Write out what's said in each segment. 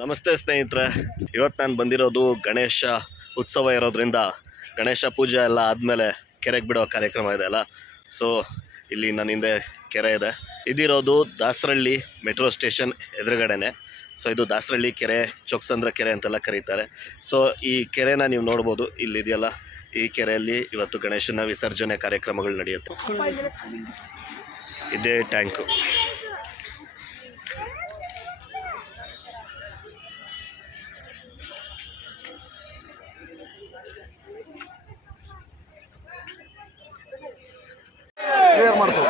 ನಮಸ್ತೆ ಸ್ನೇಹಿತರೆ, ಇವತ್ತು ನಾನು ಬಂದಿರೋದು ಗಣೇಶ ಉತ್ಸವ ಇರೋದ್ರಿಂದ ಗಣೇಶ ಪೂಜೆ ಎಲ್ಲ ಆದಮೇಲೆ ಕೆರೆಗೆ ಬಿಡೋ ಕಾರ್ಯಕ್ರಮ ಇದೆ ಅಲ್ಲ. ಸೊ ಇಲ್ಲಿ ನನ್ನ ಹಿಂದೆ ಕೆರೆ ಇದೆ. ಇದಿರೋದು ದಾಸರಳ್ಳಿ ಮೆಟ್ರೋ ಸ್ಟೇಷನ್ ಎದುರುಗಡೆನೆ. ಸೊ ಇದು ದಾಸರಳ್ಳಿ ಕೆರೆ, ಚೊಕ್ಸಂದ್ರ ಕೆರೆ ಅಂತೆಲ್ಲ ಕರೀತಾರೆ. ಸೊ ಈ ಕೆರೆನ ನೀವು ನೋಡ್ಬೋದು, ಇಲ್ಲಿದೆಯಲ್ಲ, ಈ ಕೆರೆಯಲ್ಲಿ ಇವತ್ತು ಗಣೇಶನ ವಿಸರ್ಜನೆ ಕಾರ್ಯಕ್ರಮಗಳು ನಡೆಯುತ್ತೆ. ಇದೇ ಟ್ಯಾಂಕು. ಮಾಡಿಸು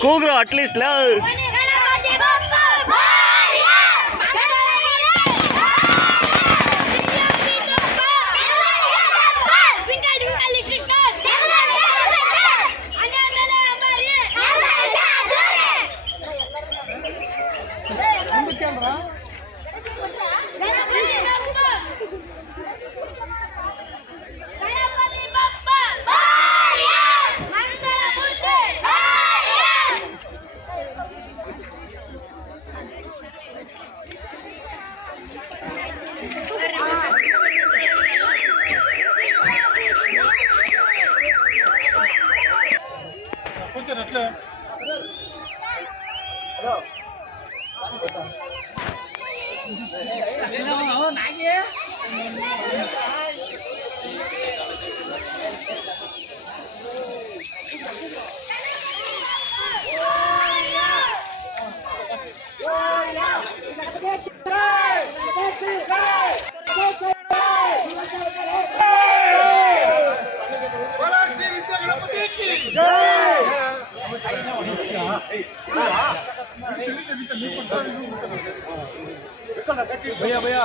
ಕೂಗ್ರು ಅಟ್ಲೀಸ್ಟ್ भैया भैया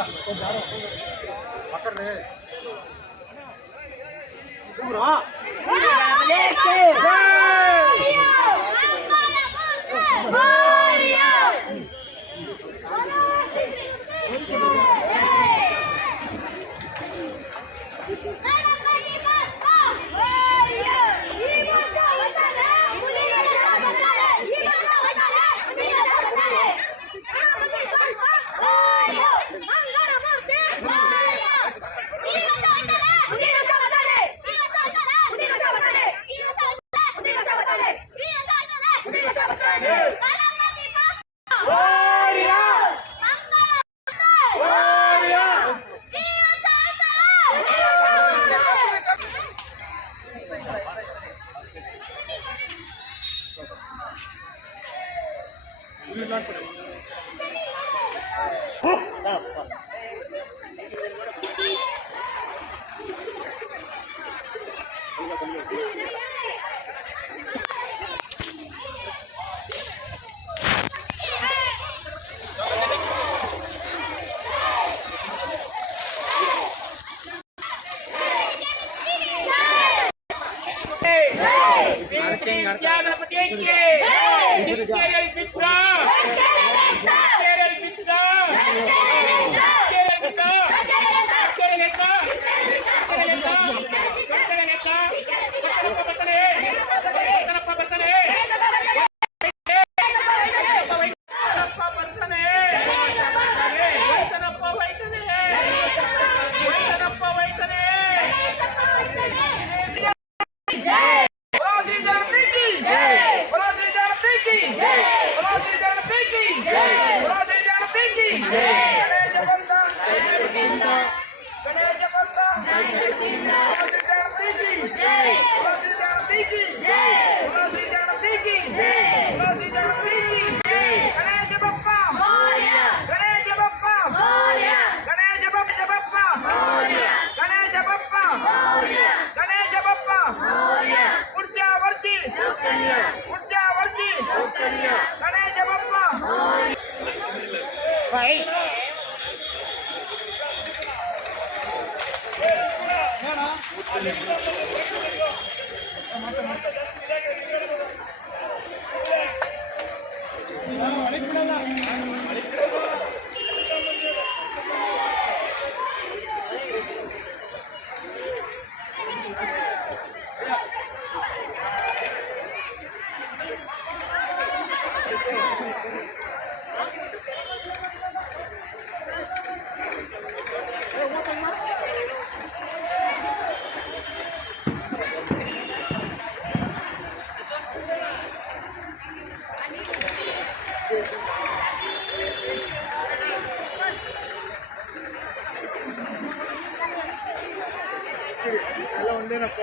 ಎಲ್ಲ ಒಂದೇನಪ್ಪ.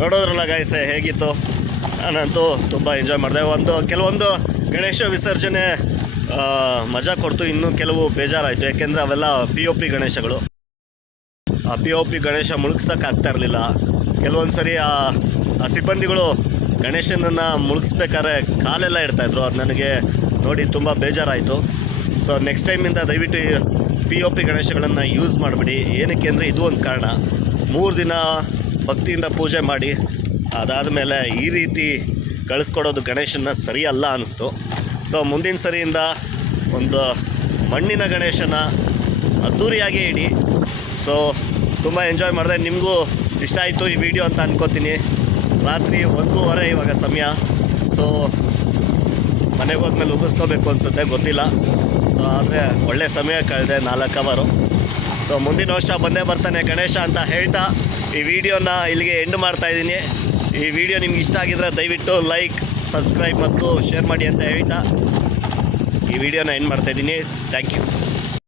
ನೋಡೋದ್ರಲ್ಲ ಗಾಯ್ಸ್ ಹೇಗಿತ್ತು. ನಾನಂತೂ ತುಂಬ ಎಂಜಾಯ್ ಮಾಡಿದೆ. ಕೆಲವೊಂದು ಗಣೇಶ ವಿಸರ್ಜನೆ ಮಜಾ ಕೊಡ್ತು, ಇನ್ನೂ ಕೆಲವು ಬೇಜಾರಾಯಿತು. ಯಾಕೆಂದರೆ ಅವೆಲ್ಲ POP ಗಣೇಶಗಳು. ಆ POP ಗಣೇಶ ಮುಳುಗ್ಸೋಕ್ಕಾಗ್ತಾ ಇರಲಿಲ್ಲ. ಕೆಲವೊಂದು ಸರಿ ಆ ಸಿಬ್ಬಂದಿಗಳು ಗಣೇಶನನ್ನು ಮುಳುಗಿಸ್ಬೇಕಾದ್ರೆ ಕಾಲೆಲ್ಲ ಇಡ್ತಾಯಿದ್ರು. ಅದು ನನಗೆ ನೋಡಿ ತುಂಬ ಬೇಜಾರಾಯಿತು. ಸೊ ನೆಕ್ಸ್ಟ್ ಟೈಮಿಂದ ದಯವಿಟ್ಟು POP ಗಣೇಶಗಳನ್ನು ಯೂಸ್ ಮಾಡಿಬಿಡಿ. ಏನಕ್ಕೆ ಅಂದರೆ ಇದು ಒಂದು ಕಾರಣ. 3 ದಿನ ಭಕ್ತಿಯಿಂದ ಪೂಜೆ ಮಾಡಿ ಅದಾದಮೇಲೆ ಈ ರೀತಿ ಕಳಿಸ್ಕೊಡೋದು ಗಣೇಶನ ಸರಿಯಲ್ಲ ಅನ್ನಿಸ್ತು. ಸೊ ಮುಂದಿನ ಸರಿಯಿಂದ ಒಂದು ಮಣ್ಣಿನ ಗಣೇಶನ ಅದ್ಧೂರಿಯಾಗಿ ಇಡಿ. ಸೊ ತುಂಬ ಎಂಜಾಯ್ ಮಾಡಿದೆ. ನಿಮಗೂ ಇಷ್ಟ ಆಯಿತು ಈ ವಿಡಿಯೋ ಅಂತ ಅನ್ಕೋತೀನಿ. ರಾತ್ರಿ 1:30 ಇವಾಗ ಸಮಯ. ಸೊ ಮನೆಗೆ ಹೋದ್ಮೇಲೆ ಮುಗಿಸ್ಕೋಬೇಕು ಅನಿಸುತ್ತೆ, ಗೊತ್ತಿಲ್ಲ. ಸೊ ಆದರೆ ಒಳ್ಳೆ ಸಮಯ ಕಳೆದೆ 4 ಅವರು. ಸೊ ಮುಂದಿನ ವರ್ಷ ಬಂದೇ ಬರ್ತಾನೆ ಗಣೇಶ ಅಂತ ಹೇಳ್ತಾ ಈ ವಿಡಿಯೋನ ಇಲ್ಲಿಗೆ ಎಂಡ್ ಮಾಡ್ತಾಯಿದ್ದೀನಿ. ಈ ವಿಡಿಯೋ ನಿಮ್ಗೆ ಇಷ್ಟ ಆಗಿದ್ರೆ ದಯವಿಟ್ಟು ಲೈಕ್, ಸಬ್ಸ್ಕ್ರೈಬ್ ಮತ್ತು ಶೇರ್ ಮಾಡಿ ಅಂತ ಹೇಳ್ತಾ ಈ ವಿಡಿಯೋನ ಎಂಡ್ ಮಾಡ್ತಾಯಿದ್ದೀನಿ. Thank you.